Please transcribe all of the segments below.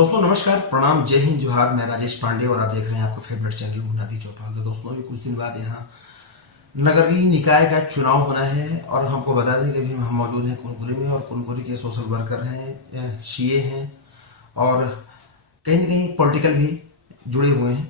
दोस्तों नमस्कार, प्रणाम, जय हिंद, जोहार। मैं राजेश पांडे और आप देख रहे हैं आपका फेवरेट चैनल बुनियादी चौपाल। तो दोस्तों अभी कुछ दिन बाद यहाँ नगरीय निकाय का चुनाव होना है और हमको बता दें कि अभी हम मौजूद हैं कुनकुरी में और कुनकुरी के सोशल वर्कर हैं, सीए हैं और कहीं न कहीं पॉलिटिकल भी जुड़े हुए हैं।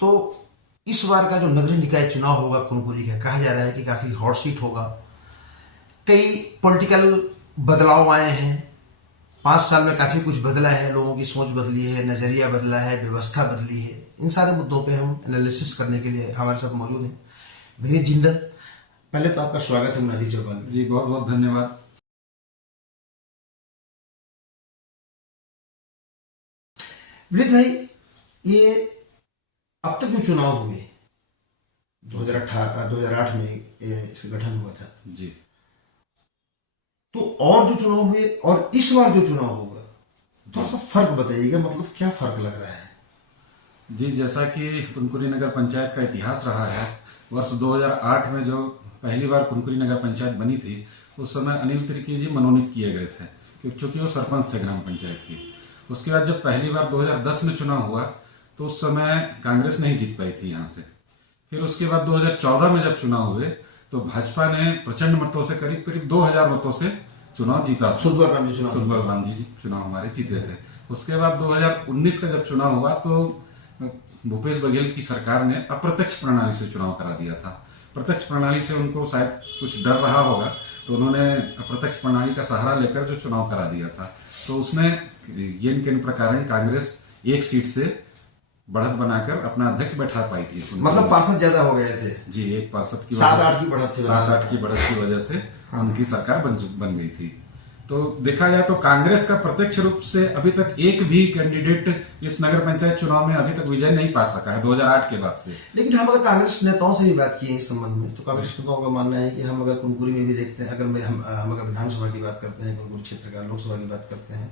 तो इस बार का जो नगरीय निकाय चुनाव होगा कुनकुरी का, कहा जा रहा है कि काफ़ी हॉट सीट होगा। कई पॉलिटिकल बदलाव आए हैं। 5 साल में काफ़ी कुछ बदला है, लोगों की सोच बदली है, नज़रिया बदला है, व्यवस्था बदली है। इन सारे मुद्दों पे हम एनालिसिस करने के लिए हमारे साथ मौजूद हैं विनीत जिंदल। पहले तो आपका स्वागत है बुनियादी चौपाल में। जी बहुत बहुत धन्यवाद। विनीत भाई, ये अब तक जो चुनाव हुए 2008 में इसका गठन हुआ था जी, तो और जो चुनाव हुए और इस बार जो चुनाव होगा, थोड़ा सा फर्क बताइएगा, मतलब क्या फर्क लग रहा है? जी जैसा कि कुनकुरी नगर पंचायत का इतिहास रहा है, वर्ष 2008 में जो पहली बार कुनकुरी नगर पंचायत बनी थी, उस समय अनिल तिर्की जी मनोनीत किए गए थे क्योंकि वो सरपंच थे ग्राम पंचायत की। उसके बाद जब पहली बार 2010 में चुनाव हुआ तो उस समय कांग्रेस नहीं जीत पाई थी यहाँ से। फिर उसके बाद 2014 में जब चुनाव हुए तो भाजपा ने प्रचंड मतों से करीब करीब 2000 मतों से चुनाव जीता था। सुरगुल राम जी चुनाव हमारे जीते थे। उसके बाद 2019 का जब चुनाव हुआ तो भूपेश बघेल की सरकार ने अप्रत्यक्ष प्रणाली से चुनाव करा दिया था। प्रत्यक्ष प्रणाली से उनको शायद कुछ डर रहा होगा तो उन्होंने अप्रत्यक्ष प्रणाली का सहारा लेकर जो चुनाव करा दिया था, तो उसमें येन केन प्रकार कांग्रेस एक सीट से बढ़त बनाकर अपना अध्यक्ष बैठा पाई थी। मतलब पार्षद ज्यादा हो गए थे जी, एक पार्षद की 7-8 की बढ़त थी। 7-8 की बढ़त की वजह से उनकी सरकार बन गई थी। तो देखा जाए तो कांग्रेस का प्रत्यक्ष रूप से अभी तक एक भी कैंडिडेट इस नगर पंचायत चुनाव में अभी तक विजय नहीं पा सका है 2008 के बाद से। लेकिन हम अगर कांग्रेस नेताओं से भी बात की है इस संबंध में, तो कांग्रेस नेताओं का मानना है कि हम अगर कुनकुरी में भी देखते हैं, हम अगर विधानसभा की बात करते हैं, कुनकुरी क्षेत्र का लोकसभा की बात करते हैं,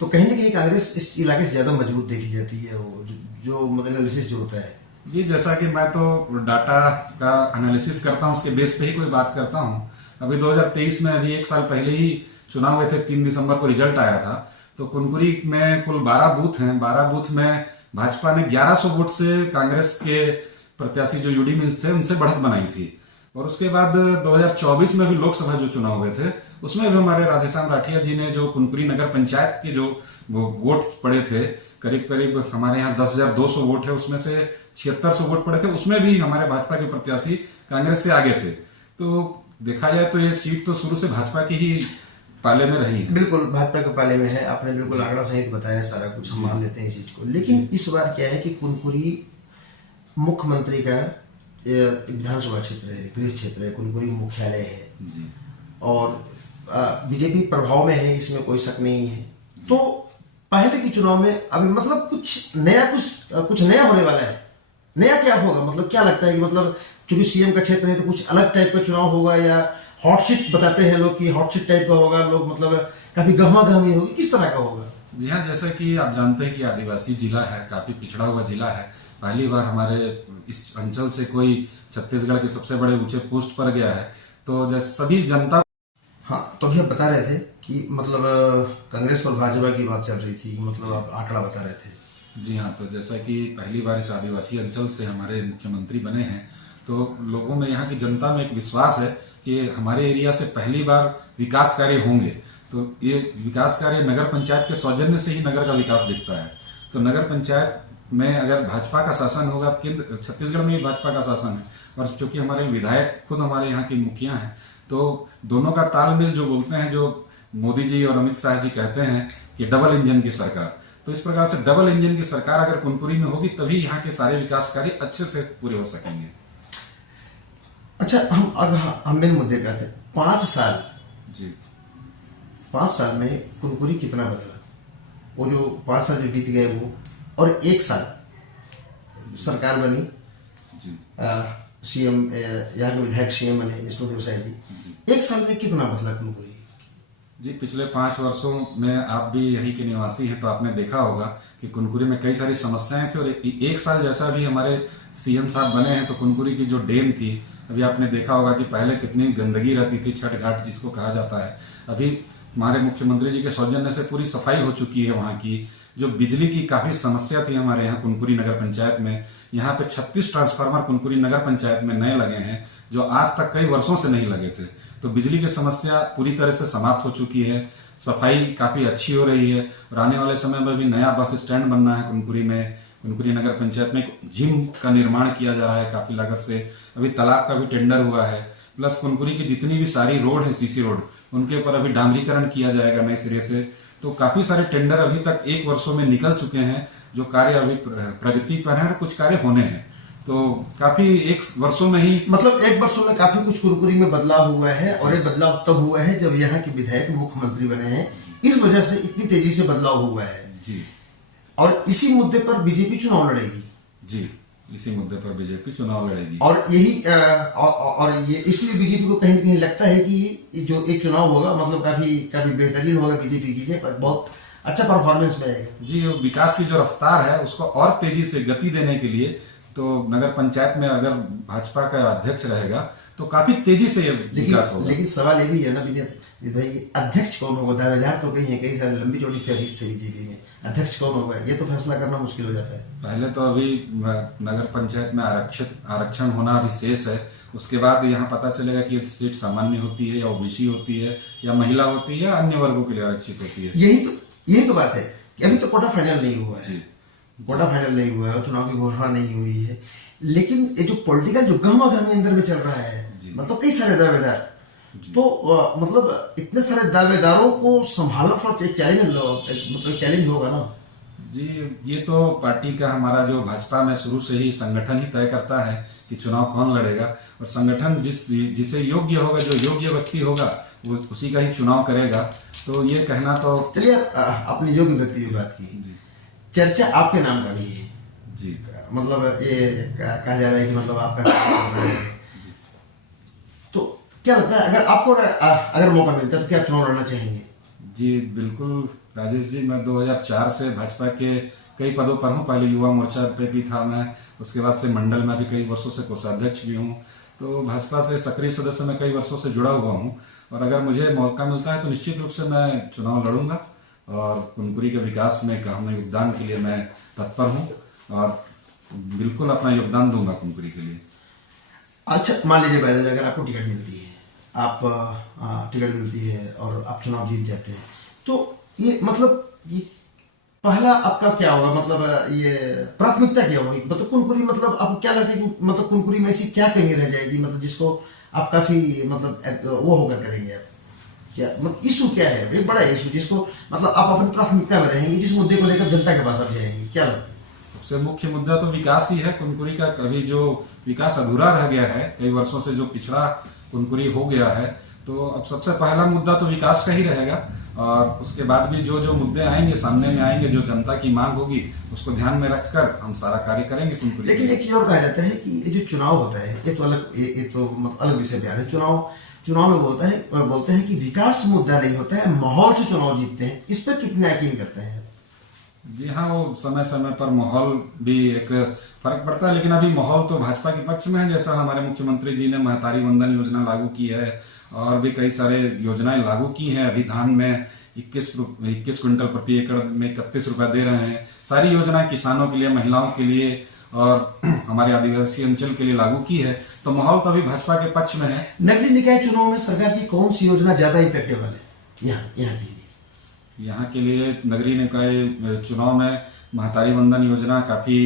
तो कहीं ना कहीं कांग्रेस इस इलाके से ज्यादा मजबूत देखी जाती है। वो जो एनालिसिस जो होता है जी, जैसा कि मैं तो डाटा का एनालिसिस करता हूँ, उसके बेस पे ही कोई बात करता हूँ। अभी 2023 में अभी 1 साल पहले ही चुनाव हुए थे, 3 दिसंबर को रिजल्ट आया था। तो कुनकुरी में कुल 12 बूथ हैं। 12 बूथ में भाजपा ने 1100 वोट से कांग्रेस के प्रत्याशी जो यूडी मिन्स थे उनसे बढ़त बनाई थी। और उसके बाद 2024 में भी लोकसभा जो चुनाव हुए थे उसमें भी हमारे राधेश्याम राठिया जी ने जो कुनकुरी नगर पंचायत के जो वोट पड़े थे, करीब करीब हमारे यहाँ 10,200 वोट है, उसमें से 7600 वोट पड़े थे, उसमें भी हमारे भाजपा के प्रत्याशी कांग्रेस से आगे थे। तो देखा जाए तो ये सीट तो शुरू से भाजपा की ही पाले में रही है। बिल्कुल भाजपा के पाले में है। आपने बिल्कुल आंकड़ा सहित बताया, सारा कुछ हम मान लेते हैं इस चीज को। लेकिन इस बार क्या है कि कुनकुरी मुख्यमंत्री का विधानसभा क्षेत्र है, गृह क्षेत्र है, कुनकुरी मुख्यालय है और बीजेपी प्रभाव में है, इसमें कोई शक नहीं है। तो पहले के चुनाव में अभी मतलब कुछ नया होने वाला है। नया क्या होगा, मतलब क्या लगता है कि मतलब चूंकि सीएम का क्षेत्र है तो कुछ अलग टाइप का चुनाव होगा, या हॉट सीट बताते हैं लोग कि हॉट सीट टाइप का होगा, लोग मतलब काफी गहमा गहमी होगी, किस तरह का होगा? जी हाँ, जैसा कि आप जानते हैं कि आदिवासी जिला है, काफी पिछड़ा हुआ जिला है। पहली बार हमारे इस अंचल से कोई छत्तीसगढ़ के सबसे बड़े ऊंचे पोस्ट पर गया है। तो जैसे सभी जनता, हाँ, तो अभी आप बता रहे थे कि मतलब कांग्रेस और भाजपा की बात चल रही थी, मतलब आप आंकड़ा बता रहे थे। जी हाँ, तो जैसा कि पहली बार इस आदिवासी अंचल से हमारे मुख्यमंत्री बने हैं, तो लोगों में, यहाँ की जनता में एक विश्वास है कि हमारे एरिया से पहली बार विकास कार्य होंगे। तो ये विकास कार्य नगर पंचायत के सौजन्य से ही नगर का विकास दिखता है। तो नगर पंचायत में अगर भाजपा का शासन होगा, केंद्र छत्तीसगढ़ में भी भाजपा का शासन है, और चूंकि हमारे विधायक खुद हमारे यहाँ की मुखिया हैं, तो दोनों का तालमेल जो बोलते हैं, जो मोदी जी और अमित शाह जी कहते हैं कि डबल इंजन की सरकार, तो इस प्रकार से डबल इंजन की सरकार अगर कुनकुरी में होगी तभी यहाँ के सारे विकास कार्य अच्छे से पूरे हो सकेंगे। अच्छा, हम मेन मुद्दे पे आते हैं। 5 साल जी, 5 साल में कुनकुरी कितना बदला? वो जो 5 साल जो बीत गए वो, और 1 साल सरकार बनी, जी, सीएम यहाँ के विधायक सीएम बने विष्णुदेव साय जी। 1 साल में कितना बदला कुनकुरी? जी, पिछले 5 वर्षों में आप भी यहीं के निवासी हैं तो आपने देखा होगा कि कुनकुरी में कई सारी समस्याएं थी। और 1 साल जैसा भी हमारे सीएम साहब बने हैं तो कुनकुरी की जो डैम थी, अभी आपने देखा होगा कि पहले कितनी गंदगी रहती थी, छठ घाट जिसको कहा जाता है। अभी हमारे मुख्यमंत्री जी के सौजन्य से पूरी सफाई हो चुकी है वहाँ की। जो बिजली की काफी समस्या थी हमारे यहाँ कुनकुरी नगर पंचायत में, यहाँ पे 36 ट्रांसफार्मर कुनकुरी नगर पंचायत में नए लगे हैं जो आज तक कई वर्षों से नहीं लगे थे। तो बिजली की समस्या पूरी तरह से समाप्त हो चुकी है, सफाई काफी अच्छी हो रही है और आने वाले समय में भी नया बस स्टैंड बनना है कुनकुरी में। कुनकुरी नगर पंचायत में एक जिम का निर्माण किया जा रहा है काफी लागत से, अभी तालाब का भी टेंडर हुआ है, प्लस कुनकुरी की जितनी भी सारी रोड है सीसी रोड उनके ऊपर अभी डामरीकरण किया जाएगा नए सिरे से। तो काफी सारे टेंडर अभी तक 1 वर्षों में निकल चुके हैं, जो कार्य अभी प्रगति पर है और कुछ कार्य होने हैं। तो काफी 1 वर्षों में ही मतलब 1 वर्षों में काफी कुछ कुनकुरी में बदलाव हुआ है, और ये बदलाव तब हुआ है जब यहाँ के विधायक मुख्यमंत्री बने हैं, इस वजह से इतनी तेजी से बदलाव हुआ है जी। और इसी मुद्दे पर बीजेपी चुनाव लड़ेगी जी, इसी मुद्दे पर बीजेपी चुनाव लड़ेगी और यही और ये इसलिए बीजेपी को कहीं न कहीं लगता है कि जो एक चुनाव होगा मतलब काफी काफी बेहतरीन होगा बीजेपी के लिए, बहुत अच्छा परफॉर्मेंस में आएगा। जी। विकास की जो रफ्तार है उसको और तेजी से गति देने के लिए तो नगर पंचायत में अगर भाजपा का अध्यक्ष रहेगा तो काफी तेजी से ये विकास होगा। लेकिन सवाल ये भी है ना विनीत भाई, अध्यक्ष कौन होगा? दावेदार तो कहीं है, कई सारे लंबी चौड़ी फहरिस्त है बीजेपी में, अध्यक्ष कौन होगा ये तो फैसला करना मुश्किल हो जाता है। पहले तो अभी नगर पंचायत में आरक्षण होना अभी शेष है, उसके बाद यहाँ पता चलेगा कि सीट सामान्य होती है या ओबीसी होती है या महिला होती है या अन्य वर्गों के लिए आरक्षित होती है। यही तो बात है कि अभी तो कोटा फाइनल नहीं हुआ है, जी। कोटा फाइनल नहीं हुआ है और चुनाव की घोषणा नहीं हुई है, लेकिन ये जो पॉलिटिकल जो गहमा-गहमी अंदर में चल रहा है, मतलब कई सारे दावेदार, तो मतलब इतने सारे दावेदारों को संभालना थोड़ा एक चैलेंज, मतलब चैलेंज होगा ना जी। ये तो पार्टी का हमारा जो भाजपा में शुरू से ही संगठन ही तय करता है कि चुनाव कौन लड़ेगा, और संगठन जिसे योग्य होगा, जो योग्य व्यक्ति होगा वो उसी का ही चुनाव करेगा। तो ये कहना तो चलिए अपनी योग्य व्यक्ति की बात की, चर्चा आपके नाम का भी है जी, मतलब ये कहा जा रहा है कि मतलब आपका नाम है, तो क्या लगता है अगर आपको अगर मौका मिलता है तो क्या चुनाव लड़ना चाहेंगे? जी बिल्कुल राजेश जी, मैं 2004 से भाजपा के कई पदों पर हूँ। पहले युवा मोर्चा पे भी था मैं, उसके बाद से मंडल में भी कई वर्षों से कोषाध्यक्ष भी हूँ, तो भाजपा से सक्रिय सदस्य में कई वर्षों से जुड़ा हुआ हूँ। और अगर मुझे मौका मिलता है तो निश्चित रूप से मैं चुनाव लड़ूंगा और कुनकुरी के विकास में अपने योगदान के लिए मैं तत्पर हूँ और बिल्कुल अपना योगदान दूंगा कुनकुरी के लिए। अच्छा मान लीजिए बैदल अगर आपको टिकट मिलती है, आप टिकट मिलती है और आप चुनाव जीत जाते हैं, तो ये मतलब ये पहला आपका क्या होगा, मतलब ये प्राथमिकता क्या होगी, मतलब कुनकुरी, मतलब आपको क्या लगता है कि मतलब कुनकुरी में ऐसी क्या कमी रह जाएगी, मतलब जिसको आप काफी मतलब वो होकर करेंगे आप, क्या मतलब इशू क्या है, एक बड़ा इशू जिसको मतलब आप अपनी प्राथमिकता में रहेंगे, जिस मुद्दे को लेकर जनता के पास आप जाएंगे, क्या लगता है? सबसे मुख्य मुद्दा तो विकास ही है कुनकुरी का। कभी जो विकास अधूरा रह गया है, कई वर्षों से जो पिछड़ा कुनकुरी हो गया है, तो अब सबसे पहला मुद्दा तो विकास का ही रहेगा। और उसके बाद भी जो जो मुद्दे आएंगे, सामने में आएंगे, जो जनता की मांग होगी उसको ध्यान में रखकर हम सारा कार्य करेंगे कुनकुरी। लेकिन एक चीज और कहा जाता है कि ये जो चुनाव होता है ये तो अलग, ये तो अलग विषय बयान है। चुनाव में बोलते हैं कि विकास मुद्दा नहीं होता है, माहौल से चुनाव जीतते हैं, इस पर कितना यकीन करते हैं? जी हाँ, वो समय समय पर माहौल भी एक फर्क पड़ता है, लेकिन अभी माहौल तो भाजपा के पक्ष में है। जैसा हमारे मुख्यमंत्री जी ने महतारी वंदन योजना लागू की है और भी कई सारे योजनाएं लागू की हैं। अभी धान में 21 क्विंटल प्रति एकड़ में 31 रुपए दे रहे हैं। सारी योजनाएं किसानों के लिए, महिलाओं के लिए और हमारे आदिवासी अंचल के लिए लागू की है, तो माहौल तो अभी भाजपा के पक्ष में है। नगरीय निकाय चुनाव में सरकार की कौन सी योजना ज्यादा इफेक्टिव है यहाँ के लिए? नगरीय निकाय चुनाव में महतारी वंदन योजना काफी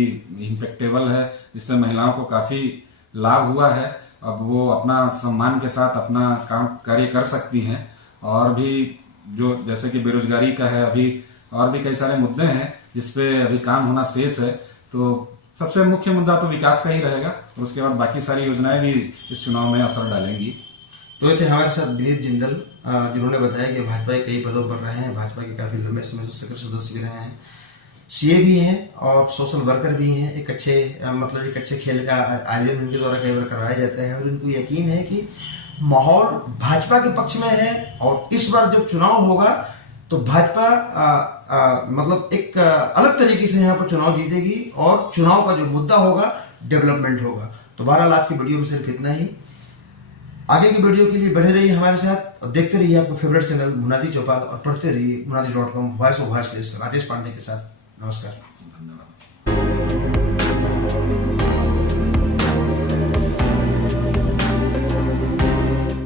इम्पैक्टेबल है, जिससे महिलाओं को काफी लाभ हुआ है। अब वो अपना सम्मान के साथ अपना काम कार्य कर सकती हैं। और भी जो जैसे कि बेरोजगारी का है, अभी और भी कई सारे मुद्दे हैं जिसपे अभी काम होना शेष है। तो सबसे मुख्य मुद्दा तो विकास का ही रहेगा, और उसके बाद बाकी सारी योजनाएं भी इस चुनाव में असर डालेंगी। तो ये थे हमारे साथ विनीत जिंदल, जिन्होंने बताया कि भाजपा के कई पदों पर रहे हैं, भाजपा के काफी लंबे समय से सक्रिय सदस्य भी रहे हैं, सीए भी हैं और सोशल वर्कर भी हैं। एक अच्छे खेल का आयोजन इनके द्वारा कई बार करवाया जाता है और इनको यकीन है कि माहौल भाजपा के पक्ष में है। और इस बार जब चुनाव होगा तो भाजपा मतलब एक अलग तरीके से यहाँ पर चुनाव जीतेगी और चुनाव का जो मुद्दा होगा डेवलपमेंट होगा। तो बहरहाल आज की वीडियो में सिर्फ इतना ही। आगे की वीडियो के लिए बने रहिए हमारे साथ और देखते रहिए आपका फेवरेट चैनल मुनादी चौपाल, और पढ़ते रहिए मुनादी.com, voice of voiceless Rajesh Pandey के साथ। नमस्कार। धन्यवाद।